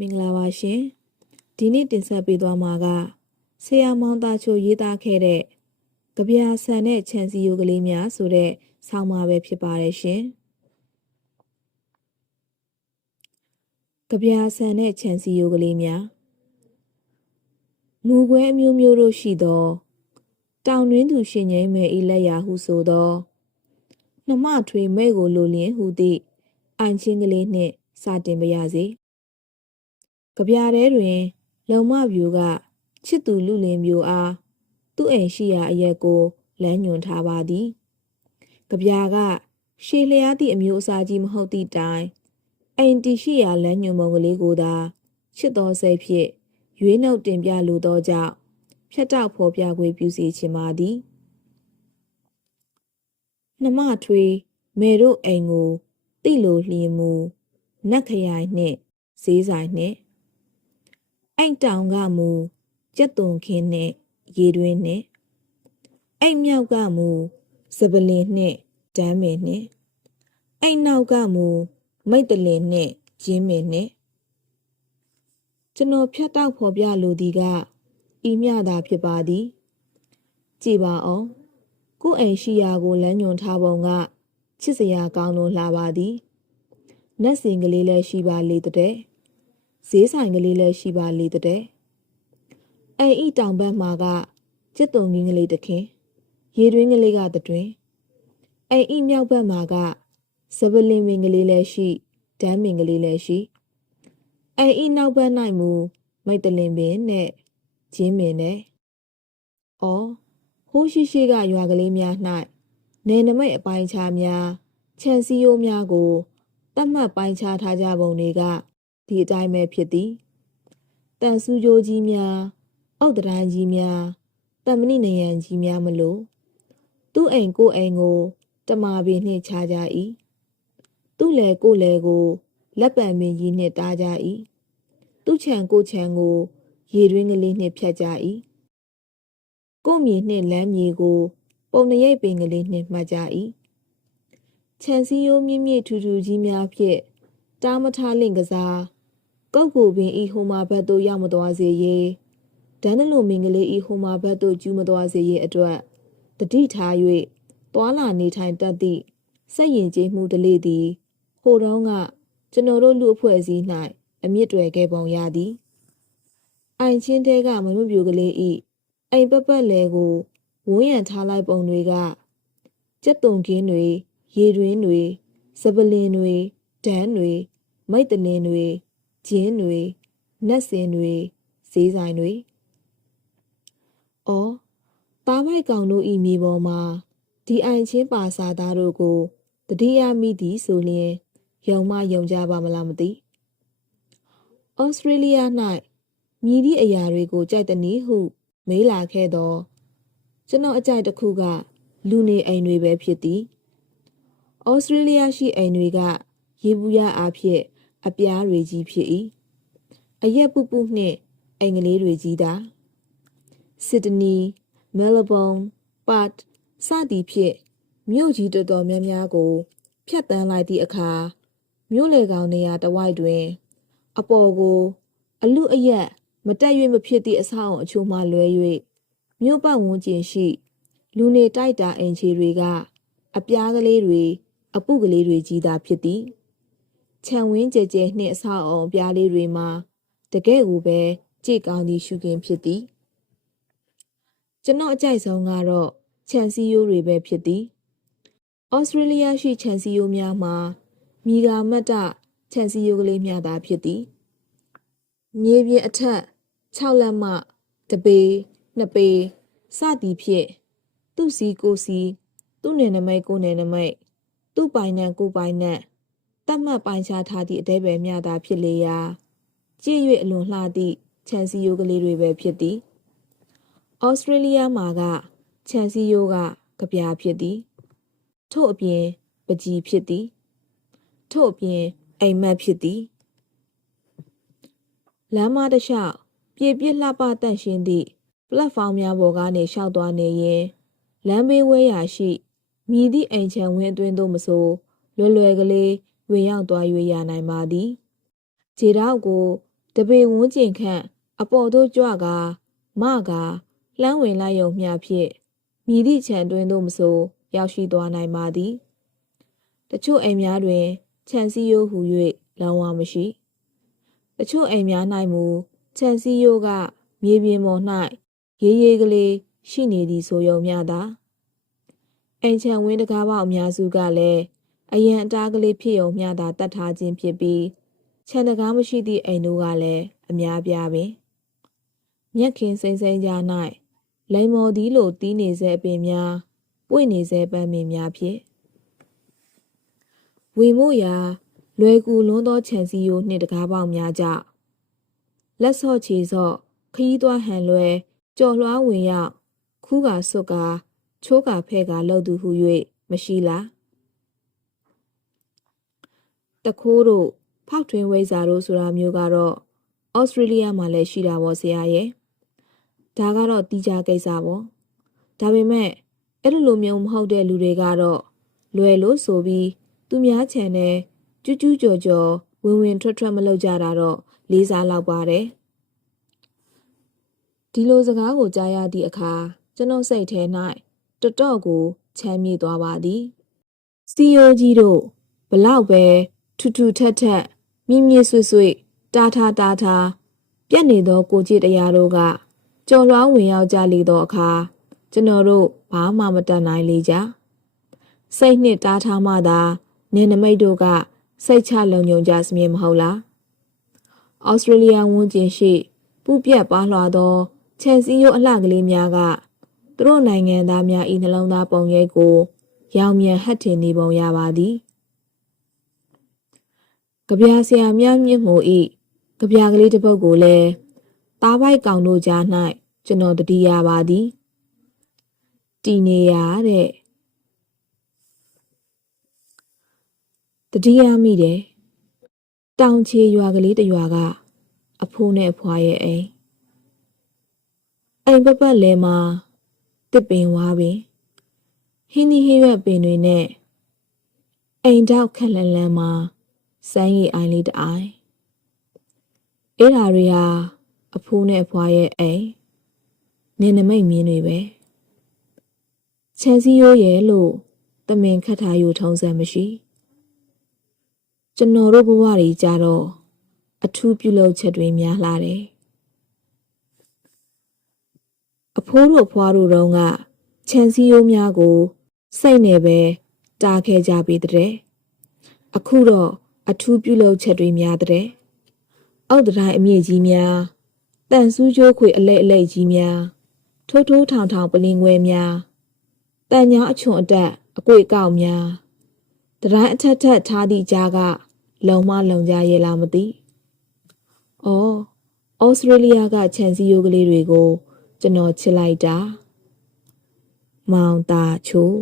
မင်္ဂလာပါရှင်ဒီနေ့တင်ဆက်ပေးသွားမှာကဆရာမောင်သားချိုရေးသားခဲ့တဲ့ကြပြာဆန်တဲ့ခြံစည်းရိုးကလေးများဆိုတဲ့ဆောင်းပါးပဲဖြစ်ပါတယ်ရှင်ကြပြာဆန်တဲ့ခြံစည်းရိုးကလေးများမူကွဲအမျိုးမျိုးတို့ရှိသောတောင်တွင်းသူရှင်ငိမ့်မဲ့ဤလက်ရာဟုဆိုသောနှမထွေမဲ့ကိုလိုလျင်ဟူသည့်အိုင်ချင်းကလေးနှင့်စတင်ပါရစေကြပြာထဲတွင်လုံမပြူကချစ်သူလူလင်ပြူအားသူ့အိမ်ရှိရာအရက်ကိုလမ်းညွှန်ထားပါသည်ကြပြာကရှေလျားသည့်အမျိုးအစားကြီးမဟုတ်သည့်တိုင်အိမ်တီရှိရာလမ်းညွှန်ပုံကလေးကိုသာချစ်တော်စိတ်ဖြင့်ရွေးနှုတ်တင်ပြလိုသောကြောင့်ဖြတ်တောက်ဖော်ပြခွေပြုစီချင်ပါသည်နှမထွေမေတို့အိမ်ကိုတိလိုလျင်မူနတ်ခရိုင်နှင့်ဈေးဆိုင်နှင့်အိမ်တောင်ကမူကြက်သွန်ခင်းနှင့်ရေတွင်းနှင့်အိမ်မြောက်ကမူစပလင်နှင့်ဒမ်းမင်နှင့်အိမ်နောက်ကမူမိတ်တလင်နှင့်ကျင်းမင်နှင့်ကျွန်တော်ဖြတ်တောက်ဖော်ပြလိုသည်ကဤမျှသာဖြစ်ပါသည်ကြည်ပါအောင်ကို့အိမ်ရှိရာကိုလမ်းညွှန်ထားပုံကချစ်စရာကောင်းလို့လှပါသည်နတ်စင်ကလေးလည်းရှိပါလေတဲ့ဈေးဆိုင်ကလေးလည်းရှိပါလေတဲ့အိမ်ဤတောင်ဘက်မှာကကျက်သွန်ကင်းကလေးတခင်ရေတွင်းကလေးကတွင်အိမ်ဤမြောက်ဘက်မှာကစပလင်မင်ကလေးလည်းရှိဒမ်းမင်ကလေးလည်းရှိအိမ်ဤနောက်ဘက်၌မူမိတ်တလင်ပင်နဲ့ကျင်းမင်နဲ့အော်ဟိုးရှိကရွာကလေးများ၌နေနမိတ်အပိုင်းခြားများခြံစည်းရိုးများကိုတတ်မှတ်ပိုင်းခြားထားကြပုံတွေကဒီအတိုင်းပဲဖြစ်သည်တန်ဆူကြိုးကြီးများအုတ်တိုင်းကြီးများတမဏိနယံကြီးများမလို့သူ့အိမ်ကိုအိမ်ကိုတမာပင်နှင့်ခြားကြ၏သူ့လေကိုလေကိုလက်ပံပင်ကြီးနှင့်တားကြ၏သူ့ခြံကိုခြံကိုရေတွင်းကလေးနှင့်ဖြတ်ကြ၏ကိုမြေနှင့်လမ်းမြေကိုပုံနရိပ်ပင်ကလေးနှင့်မှတ်ကြ၏ခြံစည်းရိုးမြင့်မြင့်ထူထူကြီးများဖြင့်တားမထားလင့်ကစားကုတ်ကိုပင်ဤဟိုမာဘက်သို့ရောက်မသွားစေရေးဒန်းနလိုမင်ကလေးဤဟိုမာဘက်သို့ကျူးမသွားစေရေးအတွက်တတိထား၍သွာလာနေထိုင်တတ်သည့်စိတ်ယဉ်ကျေးမှုတလေသည်ဟိုတုန်းကကျွန်တော်တို့လူအဖွဲ့အစည်း၌အမြင့်တွယ်ခဲ့ပုံရသည်အိုင်ချင်းတဲကမမပြူကလေးဤအိမ်ပတ်လဲကိုဝန်းရံထားလိုက်ပုံတွေကကြက်သွန်ကင်းတွေရေတွင်းတွေစပလင်တွေဒန်းတွေမိတ်တလင်းတွေကျင်းတွေနတ်စင်တွေဈေးဆိုင်တွေအော်သားမိုက်ကောင်တို့ဤမြေပေါ်မှာဒီအိုင်ချင်းပါစာသားတို့ကိုတတိယမိသည်ဆိုလျင်ယုံမယုံကြပါမလားမသိဩစတြေးလျ၌မြည်သည့်အရာတွေကိုကြိုက်သည်နည်းဟုမေးလာခဲ့တော့ကျွန်တော်အကြိုက်တစ်ခုကလူနေအိမ်တွေပဲဖြစ်သည်ဩစတြေးလျရှိအိမ်တွေကရေဘူးရအားဖြင့်အပြားတွေကြီးဖြစ်၏အရက်ပူပူနှင့်အိမ်ကလေးတွေကြီးသာဆစ်ဒနီမဲလ်ဘုန်းပတ်စသည်ဖြင့်မြို့ကြီးတော်တော်များများကိုဖြတ်တန်းလိုက်သည့်အခါမြို့လေကောင်နေရာတစ်ဝိုက်တွင်အပေါ်ကိုအလူအယက်မတက်၍မဖြစ်သည့်အဆောက်အုံအချို့မှလွဲ၍မြို့ပတ်ဝန်းကျင်ရှိလူနေတိုက်တာအိမ်ခြေတွေကအပြားကလေးတွေအပုကလေးတွေကြီးသာဖြစ်သည်ခြံဝင်းကျဲကျဲနှင့်အဆောက်အုံအပြားလေးတွေမှာတကယ်ကိုပဲကြည့်ကောင်းသည့်ရှုခင်းဖြစ်သည်ကျွန်တော်အကြိုက်ဆုံးကတော့ခြံစည်းရိုးတွေပဲဖြစ်သည်ဩစတြေးလျရှိခြံစည်းရိုးများမှာမိဂါမတ်တခြံစည်းရိုးကလေးများသာဖြစ်သည်မြေပြင်အထက်6လက်မှတပေ2ပေစသည်ဖြင့်သူ့စီကိုစီသူ့နယ်နမိတ်ကိုနယ်နမိတ်သူ့ပိုင်နံကိုပိုင်နံတတ်မှတ်ပိုင်းခြားထားသည့်အသေးပဲများသာဖြစ်လေရာကြည့်၍အလွန်လှသည့်ခြံစည်းရိုးကလေးတွေပဲဖြစ်သည်ဩစတြေးလျမှာကခြံစည်းရိုးကကြပြာဖြစ်သည်ထို့အပြင်ပကြီးဖြစ်သည်ထို့အပြင်အိမ်မက်ဖြစ်သည်လမ်းမတစ်လျှောက်ပြေပြစ်လှပတန့်ရှင်းသည့်ပလက်ဖောင်းများပေါ်ကနေရှောက်သွားနေရင်လမ်းဘေးဝဲရာရှိမြည်သည့်အိမ်ခြံဝင်းအတွင်းသို့မဆိုလွယ်လွယ်ကလေးဝင်ရောက်သွား၍ရနိုင်ပါသည်ခြေထောက်ကို တပေဝန်းကျင်ခန့်အပေါ်သို့ကြွကမကလှမ်းဝင်လိုက်ရုံမျှဖြင့်မြည်သည့်ခြံတွင်သို့မဆိုရောက်ရှိသွားနိုင်ပါသည်တချို့အိမ်များတွင်ခြံစည်းရိုးဟူ၍လုံးဝမရှိတချို့အိမ်များ၌မူခြံစည်းရိုးကမြေပြင်ပေါ်၌ရေးရေးကလေးရှိနေသည်ဆိုရုံမျှသာအိမ်ခြံဝင်းတကားပေါက်အများစုကလည်းအရန်အတားကလေးဖြစ်ရုံမျှသာတတ်ထားခြင်းဖြစ်ပြီးခြံတကားမရှိသည့်အိမ်တို့ကလည်းအများပြားပင်မြက်ခင်စိမ့်စိမ့်ကြား၌လိမ်မော်သည်လိုတီးနေစေအပင်များပွင့်နေစေပန်းပင်များဖြင့်ဝေမို့ရာလွယ်ကူလွန်းသောခြံစည်းရိုးနှင့်တကားပေါက်များကြောင့်လက်ဆော့ချေဆော့ခရီးသွားဟန်လွယ်ကြော်လွှားဝင်ရောက်ခူးကာဆွတ်ကာချိုးကာဖဲ့ကာလှုပ်သူဟု၍မရှိလားတခိုးတို့ဖောက်ထွင်းဝိဇ္ဇာတို့ဆိုတာမျိုးကတော့ဩစတြေးလျမှာလည်းရှိတာပေါ့ဆရာရဲ့ဒါကတော့တီးခြားကိစ္စပေါ့ဒါပေမဲ့အဲ့လိုမျိုးမဟုတ်တဲ့လူတွေကတော့လွယ်လို့ဆိုပြီးသူများခြံနဲ့ကျူးကျူးကြော်ကြော်ဝင်ဝင်ထွက်ထွက်မလုပ်ကြတာတော့လေးစားလောက်ပါတယ်ဒီလိုစကားကိုကြားရသည့်အခါကျွန်တော်စိတ်ထဲ၌တော်တော်ကိုချမ်းမြေ့သွားပါသည်စီယိုကြီးတို့ဘလောက်ပဲထူထူထပ်ထပ်မြင့်မြင့်ဆွဆွတာထားပြက်နေသောကိုကြည့်တရားတို့ကကြော်လွှားဝင်ရောက်ကြလေသောအခါကျွန်တော်တို့ဘာမှမတတ်နိုင်လေကြစိတ်နှစ်တားထားမှသာနင်နမိတ်တို့ကစိတ်ချလုံခြုံကြစမြင်မဟုတ်လားဩစတြေးလျဝန်းကျင်ရှိပူပြက်ပါလွှာသောခြံစည်းရိုးအလှကလေးများကသူတို့နိုင်ငံသားများ၏နှလုံးသားပုံရိပ်ကိုရောင်မြန်ဟတ်ထင်နေပုံရပါသည်ကြပြဆရာများမြင့်မို့၏ကြပြကလေးတစ်ပုဒ်ကိုလည်းသားပိုက်ကောင်တို့ကြား၌ကျွန်တော်တတိယပါသည်တီနေရတဲ့တတိယမိတယ်တောင်ချေရွာကလေးတစ်ရွာကအဖိုးနဲ့အဖွာရဲ့အိမ်ပတ်ပတ်လဲမှာတစ်ပင်ဝါပင်ဟင်းသီးဟင်းရွက်ပင်တွေနဲ့အိမ်တောက်ခက်လန်းလန်းမှာစမ်းရည်အိုင်လေးတအိုင်အဲ့ဓာတွေဟာအဖိုးနဲ့အဖွာရဲ့အိမ်နေနမိတ်မြင်းတွေပဲခြံစည်းရိုးရဲ့လို့တမင်ခတ်ထားယူထုံးစံမရှိကျွန်တော်တို့ဘဝတွေကြတော့အထူးပြုလုပ်ချက်တွေများလာတယ်အဖိုးတို့ဖွားတို့တုန်းကခြံစည်းရိုးများကိုစိတ်နဲ့ပဲတားခဲ့ကြပြီတဲ့အခုတော့အထူးပြုလုပ်ချက်တွေများတဲ့အောက်တိုင်းအမြင့်ကြီးများတန်ဆူးကြိုးခွေအလိပ်ကြီးများထိုးထောင်ပလင်းခွဲများတန်ညာအချွန်အတက်အကွေကောက်များတတိုင်းအထက်ထားသည့်ကြားကလုံမလုံကြရဲ့လားမသိ။အော်ဩစတြေးလျကခြံစည်းရိုးကလေးတွေကိုကျွန်တော်ချစ်လိုက်တာ။မောင်တာချိုး